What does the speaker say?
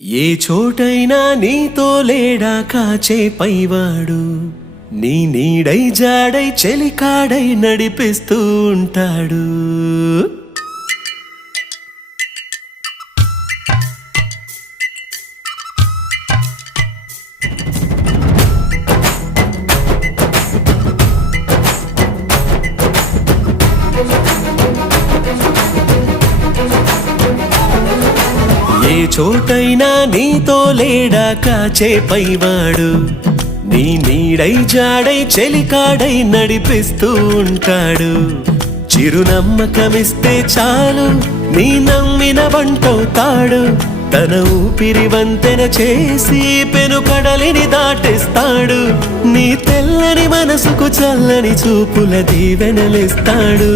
ఏ చోటైనా నీతో లేడా కాచే పైవాడు, నీ నీడై జాడై చెలికాడై నడిపిస్తూ ఉంటాడు. ఏ చోటైనా నీతో లేడా కాచే పైవాడు, నీ నీడై జాడై చెలికాడై నడిపిస్తూ ఉంటాడు. చిరునమ్మకమిస్తే చాలు నీ నమ్మిన వంటవుతాడు. తన ఊపిరి వంతెన చేసి పెనుకడలిని దాటిస్తాడు. నీ తెల్లని మనసుకు చల్లని చూపుల దీవెనలిస్తాడు.